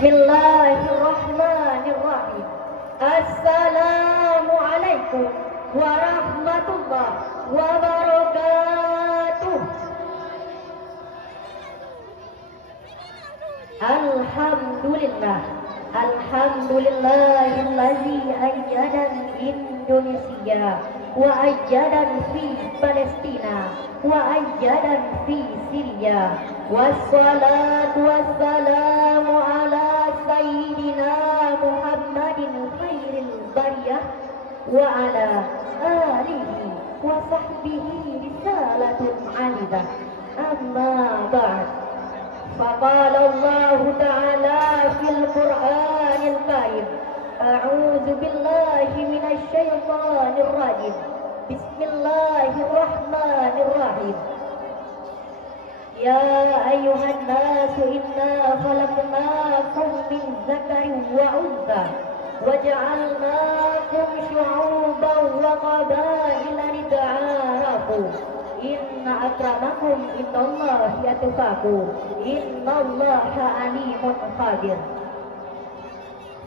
Bismillahirrahmanirrahim. Assalamualaikum warahmatullahi wabarakatuh. Alhamdulillah. Alhamdulillahillazi ayyadan Indonesia wa ayyadan fi Palestina wa ayyadan fi Syria. Wassalatu wassalamu ala sayyidina Muhammadin khairil bariyah wa ala alihi wa sahbihi risalatun alidah. Amma ba'd. فقال الله تعالى في القرآن الكريم أعوذ بالله من الشيطان الرجيم بسم الله الرحمن الرحيم يا أيها الناس إنا خلقناكم من ذكر وأنثى وجعلناكم شعوبا وقبائل لتعارفوا Inna akramakum innallahi yatqakum innallaha alimun khabir.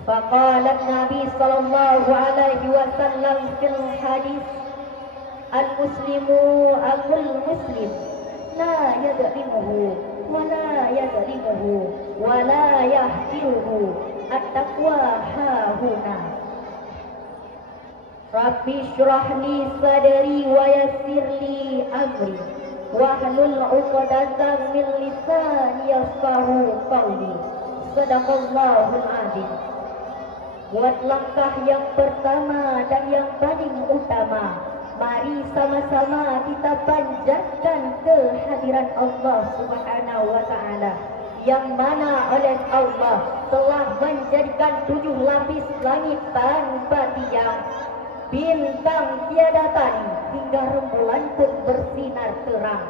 Faqala Nabi sallallahu alaihi wasallam fil hadis al-muslimu aqul muslim la yadlimuhu wa la yadlimuhu wa la yahtiruhu at-taqwa hahuna. Rabbi syrah li sadri wa yassir li amri wahlul 'uqdatam min lisani yafqahu qawli. Shadaqallahul azim. Buat langkah yang pertama dan yang paling utama, mari sama-sama kita panjatkan kehadiran Allah Subhanahu wa taala, yang mana oleh Allah telah menjadikan 7 lapis langit tanpa tiang, bintang tiada tani, hingga rembulan pun bersinar terang.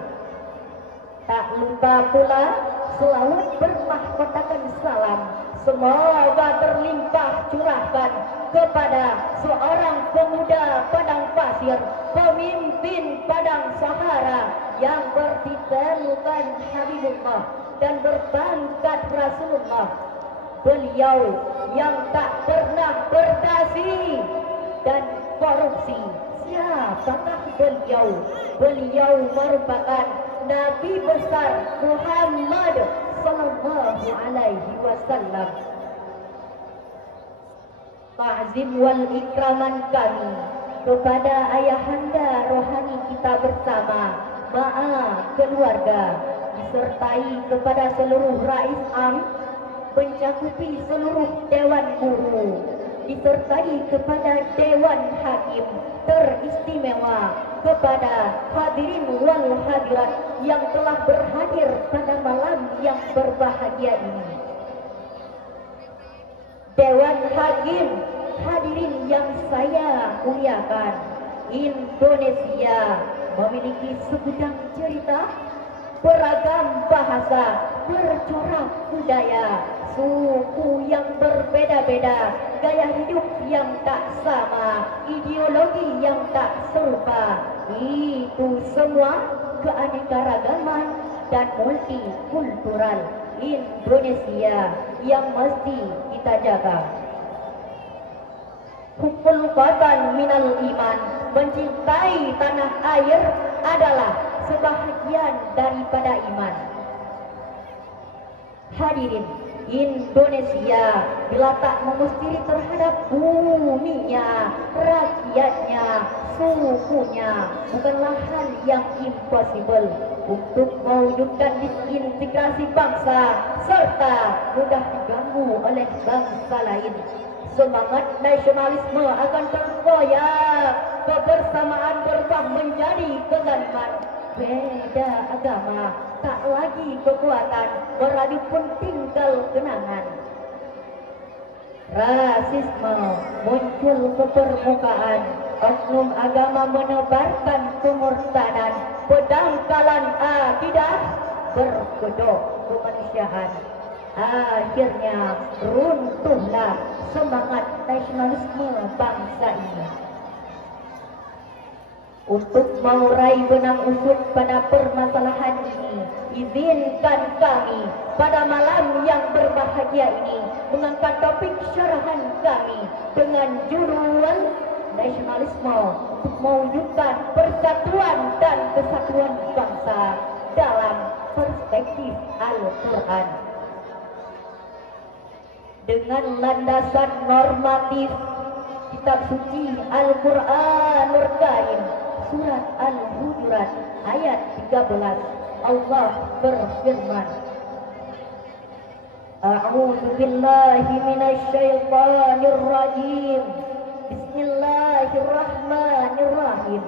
Tak lupa pula selalu bermahkotakan salam semoga terlimpah curahkan kepada seorang pemuda padang pasir, pemimpin padang Sahara yang bertitelkan Habibullah dan berpangkat Rasulullah. Beliau yang tak pernah berdasi dan korupsi. Siapakah beliau? Beliau merupakan Nabi besar Muhammad sallallahu alaihi wasallam. Ta'zim wal ikraman kami kepada ayahanda rohani kita bersama, ma'a keluarga, disertai kepada seluruh rais am, mencakupi seluruh dewan guru, disertai kepada dewan hakim, teristimewa kepada hadirin wal hadirat yang telah berhadir pada malam yang berbahagia ini. Dewan hakim, hadirin yang saya muliakan, Indonesia memiliki segudang cerita, beragam bahasa, bercorak budaya, suku yang berbeda-beda, gaya hidup yang tak sama, ideologi yang tak serupa. Itu semua keanekaragaman dan multikultural Indonesia yang mesti kita jaga. Hubbul watan minal iman, mencintai tanah air adalah sebahagian daripada iman. Hadirin, Indonesia bila tak memustiri terhadap buminya, rakyatnya, sukunya, bukanlah hal yang impossible untuk mewujudkan disintegrasi bangsa serta mudah diganggu oleh bangsa lain. Semangat nasionalisme akan tergoyak, kebersamaan berubah menjadi kezaliman. Beda agama tak lagi kekuatan, beradu pun tinggal kenangan. Rasisme muncul ke permukaan, oknum agama menebarkan kemurtadan, pedangkalan akidah, berkedok kemanusiaan. Akhirnya runtuhlah semangat nasionalisme bangsa ini. Untuk maurai benang usut pada permasalahan ini, izinkan kami pada malam yang berbahagia ini mengangkat topik syarahan kami dengan judul nasionalisme untuk mewujudkan persatuan dan kesatuan bangsa dalam perspektif Al-Quran. Dengan landasan normatif kitab suci Al-Quranul Karim surat Al-Hujurat ayat 13, Allah berfirman, A'udzu billahi minasy syaithanir rajim. Bismillahirrahmanirrahim.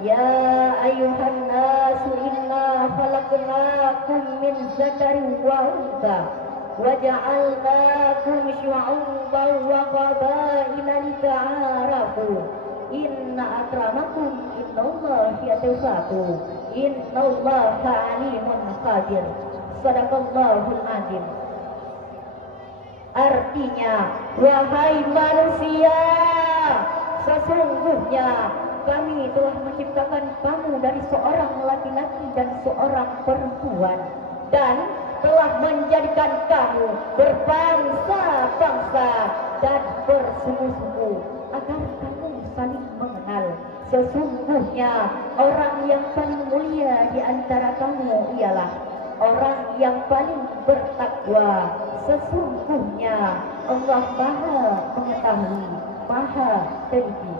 Ya ayyuhan nasu inna khalaqnakum min dzakarin wa untha wa ja'alnakum syu'uban wa qabaila lita'arafu. Inna akramakum indallahi atqakum. Innallaha alimun khabir. Shadaqallahul azim. Artinya, wahai manusia, sesungguhnya kami telah menciptakan kamu dari seorang laki-laki dan seorang perempuan, dan telah menjadikan kamu berbangsa-bangsa dan bersuku-suku agar kamu saling mengenal. Sesungguhnya orang yang paling mulia di antara kamu ialah orang yang paling bertakwa. Sesungguhnya Allah Maha Mengetahui, Maha Teliti.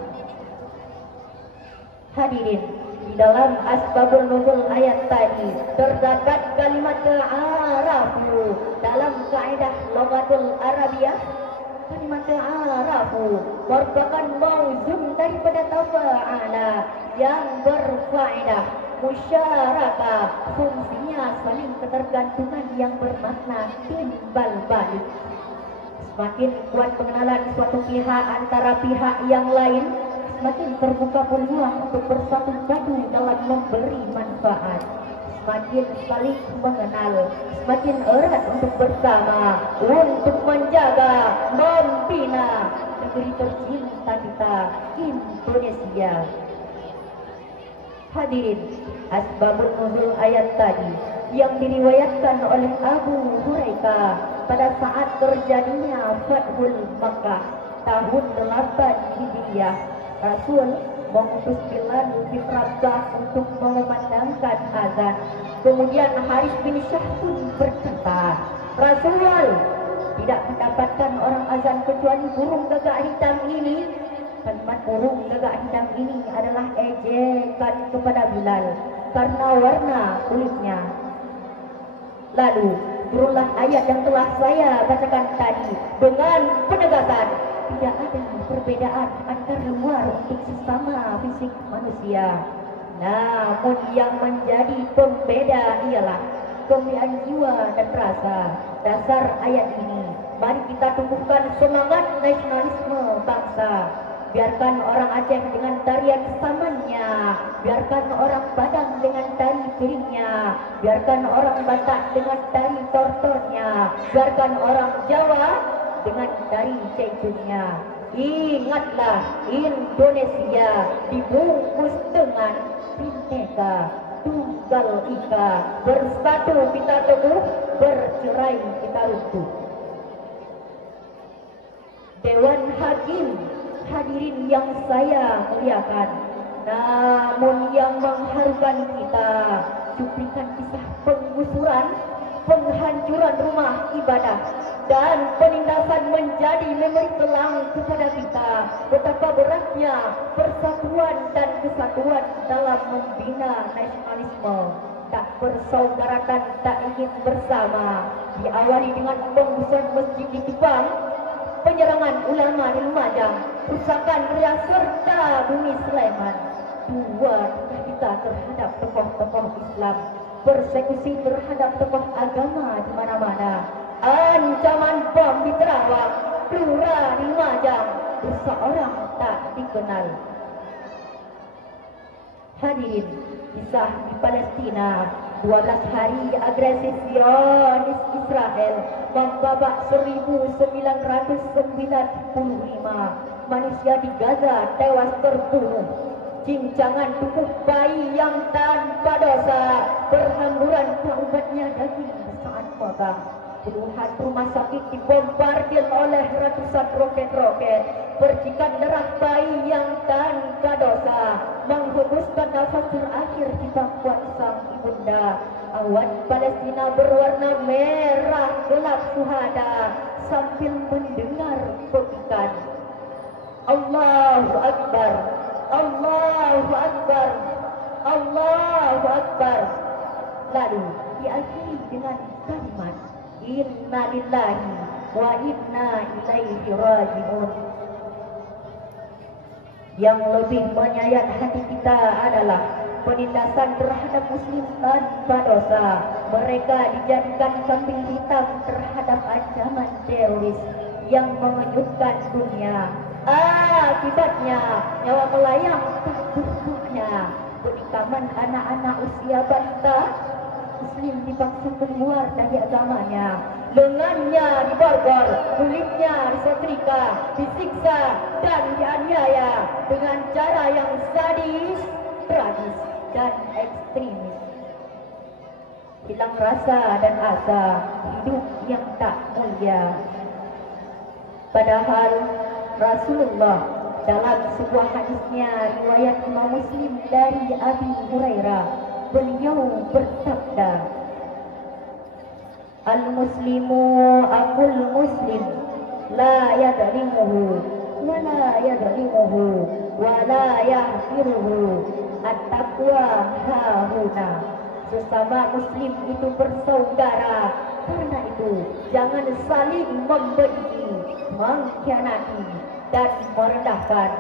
Hadirin, di dalam asbabul nuzul ayat tadi terdapat kalimat ta'arafu. Dalam kaidah lughatul Arabiyah, kalimat ta'arafu merupakan mauzun daripada tafa'ala yang berfaedah musyarakah, fungsinya saling ketergantungan yang bermakna timbal balik. Semakin kuat pengenalan suatu pihak antara pihak yang lain, semakin terbuka peluang untuk bersatu padu dalam memberi manfaat. Semakin saling mengenal, semakin erat untuk bersama, untuk menjaga, membina negeri tercinta kita, Indonesia. Hadirin, asbabul nuzul ayat tadi yang diriwayatkan oleh Abu Hurairah pada saat terjadinya Fathul Makkah tahun 8 Hijriah. Rasul mengutus Bilal bin Rabah untuk mengumandangkan azan. Kemudian Haris bin Syah pun berkata, Rasul tidak mendapatkan orang azan kecuali burung gagak hitam ini. Kalimat burung gagak hitam ini adalah ejekan kepada Bilal karena warna kulitnya. Lalu turunlah ayat yang telah saya bacakan tadi dengan penegasan tidak ada perbedaan antara luar untuk sesama fisik manusia. Namun yang menjadi pembeda ialah kemuliaan jiwa dan rasa. Dasar ayat ini, mari kita tumbuhkan semangat nasionalisme bangsa. Biarkan orang Aceh dengan tarian samannya, biarkan orang Padang dengan tari piringnya, biarkan orang Batak dengan tari tortornya, biarkan orang Jawa dengan tari cengkungnya. Ingatlah, Indonesia dibungkus dengan Bhinneka Tunggal Ika. Bersatu kita teguh, bercerai kita runtuh. Dewan Hakim, hadirin yang saya muliakan, namun yang mengharukan kita cuplikan kisah penggusuran, penghancuran rumah ibadah dan penindasan menjadi memori kelam kepada kita betapa beratnya persatuan dan kesatuan dalam membina nasionalisme. Tak persaudaraan, tak ingin bersama, diawali dengan penggusuran masjid di Jepang, penyerangan ulama di Lumajang, rusakan Ria serta bumi Sleman. Dua kita terhadap tokoh-tokoh Islam, persekusi terhadap tokoh agama di mana-mana, ancaman bom di Terawang, Blora di Lumajang, seseorang tak dikenal. Hadirin, kisah di Palestina, 12 hari agresi Zionis Israel membabak 1995 manusia di Gaza tewas terbunuh. cincangan tubuh bayi yang tanpa dosa, berhamburan taubatnya daging saat magang. Puluhan rumah sakit dibombardir oleh ratusan roket-roket, percikan darah bayi yang tanpa dosa menghembuskan nafas terakhir di pangkuan sang ibunda. Awan Palestina berwarna merah gelap suhada sambil mendengar petikan Allahu Akbar, Allahu Akbar, Allahu Akbar. Lalu diakhiri dengan kalimat Inna lillahi wa inna ilaihi raji'un. Yang lebih menyayat hati kita adalah penindasan terhadap muslim tanpa dosa. Mereka dijadikan kambing hitam terhadap ancaman teroris yang mengejutkan dunia. Akibatnya nyawa melayang tak berguna. Penikaman anak-anak usia balita, muslim dipaksa keluar dari agamanya, lengannya diborgol, kulitnya disetrika, disiksa dan dianiaya dengan cara yang sadis, tragis dan ekstremis. Hilang rasa dan asa hidup yang tak mulia. Padahal Rasulullah dalam sebuah hadisnya riwayat Imam Muslim dari Abi Hurairah, beliau bersabda, Al-muslimu akul muslim la yadlimuhu wa la yadlimuhu wa la yahfiruhu at-taqwa hahuna. Sesama muslim itu bersaudara, karena itu jangan saling membenci, mengkhianati dan merendahkan.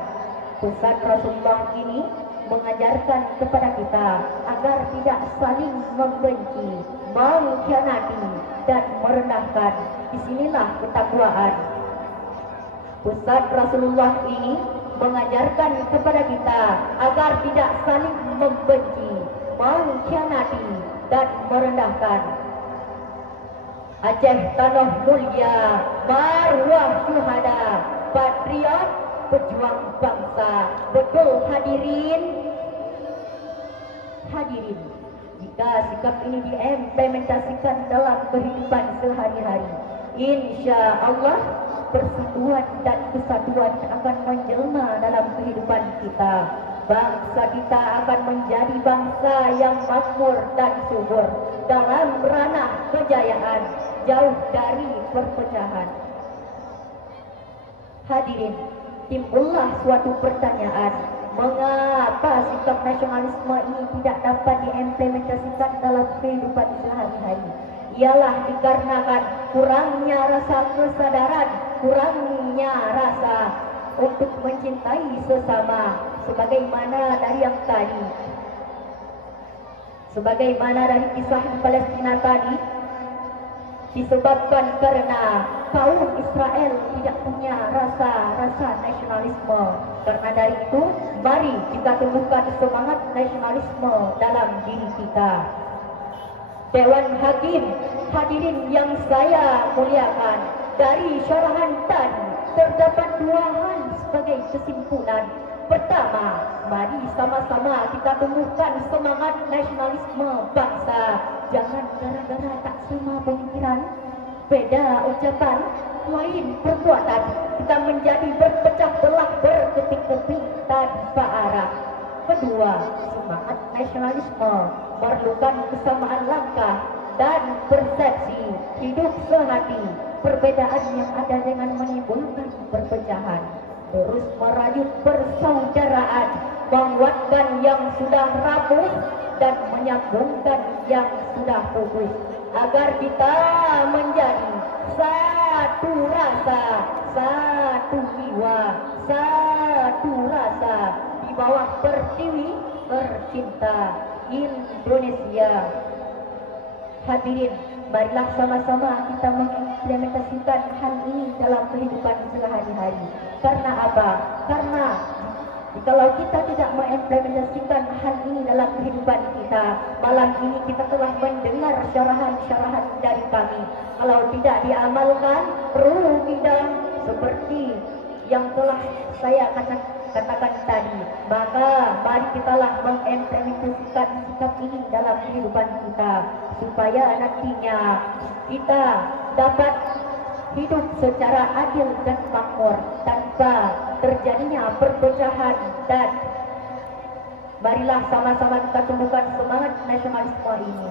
Pesan Rasulullah ini mengajarkan kepada kita agar tidak saling membenci, mengkhianati dan merendahkan. Disinilah ketakwaan. Pesan Rasulullah ini mengajarkan kepada kita agar tidak saling membenci, mengkhianati dan merendahkan. Aceh tanah mulia, marwah syuhada, patriot, pejuang bangsa. Betul hadirin? Hadirin, jika sikap ini diimplementasikan dalam kehidupan sehari-hari, insya Allah persatuan dan kesatuan akan menjelma dalam kehidupan kita. Bangsa kita akan menjadi bangsa yang makmur dan subur dalam ranah kejayaan, jauh dari perpecahan. Hadirin, timbullah suatu pertanyaan, mengapa sikap nasionalisme ini tidak dapat diimplementasikan dalam kehidupan sehari-hari? Ialah dikarenakan kurangnya rasa kesadaran, kurangnya rasa untuk mencintai sesama, sebagaimana dari yang tadi, sebagaimana dari kisah di Palestina tadi, disebabkan karena kaum Israel tidak punya rasa nasionalisme. Karena dari itu, mari kita tumbuhkan semangat nasionalisme dalam diri kita. Dewan Hakim, hadirin yang saya muliakan, dari syarahan tadi terdapat dua hal sebagai kesimpulan. Pertama, mari sama-sama kita tumbuhkan semangat nasionalisme bangsa. Jangan gara-gara tak sama pemikiran, beda ucapan, lain perbuatan, kita menjadi berpecah belah, berkeping-keping tanpa arah. Kedua, semangat nasionalisme memerlukan kesamaan langkah dan persepsi, hidup sehati. Perbedaan yang ada dengan menimbulkan perpecahan, terus merajut persaudaraan, menguatkan yang sudah rapuh dan menyambungkan yang sudah putus, agar kita menjadi satu rasa, satu jiwa, satu rasa di bawah pertiwi tercinta Indonesia. Hadirin, marilah sama-sama kita mengimplementasikan hal ini dalam kehidupan sehari-hari. Karena apa? Karena kalau kita tidak mengimplementasikan hal ini dalam kehidupan kita, malam ini kita telah mendengar syarahan-syarahan dari kami. Kalau tidak diamalkan, rugi dan seperti yang telah saya katakan tadi, maka mari kitalah mengimplementasikan sikap ini dalam kehidupan kita supaya nantinya kita dapat hidup secara adil dan makmur tanpa terjadinya perpecahan. Dan marilah sama-sama kita tumbuhkan semangat nasionalisme ini.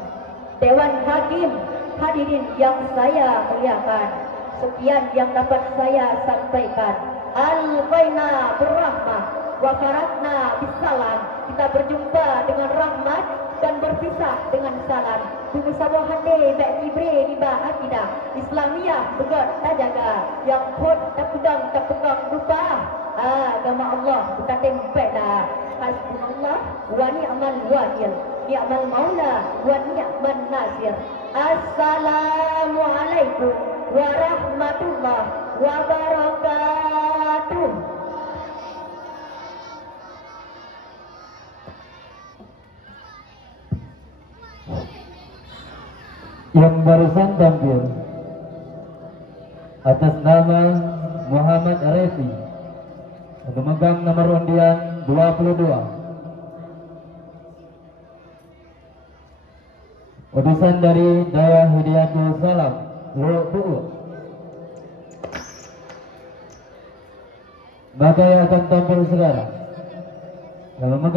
Dewan Hakim hadirin yang saya muliakan, sekian yang dapat saya sampaikan. Al-Qaina berrahmah wa faratna bisalam. Kita berjumpa dengan rahmat dan berpisah dengan salam. Tunggu sabu hande bak ibre di ba akidah Islamiyah begot tajaga yang pun tak pegang lupa agama Allah bukan tempat dah. Hasbunallah wa ni'mal wakil, ni'mal maula wa ni'man nasir. Assalamualaikum warahmatullahi wabarakatuh. Yang barusan tampil atas nama Muhammad Arefi memegang nomor undian 22. Utusan dari Daya Hidayatul Salam Lu'u. Maka yang akan tampil sekarang yang memegang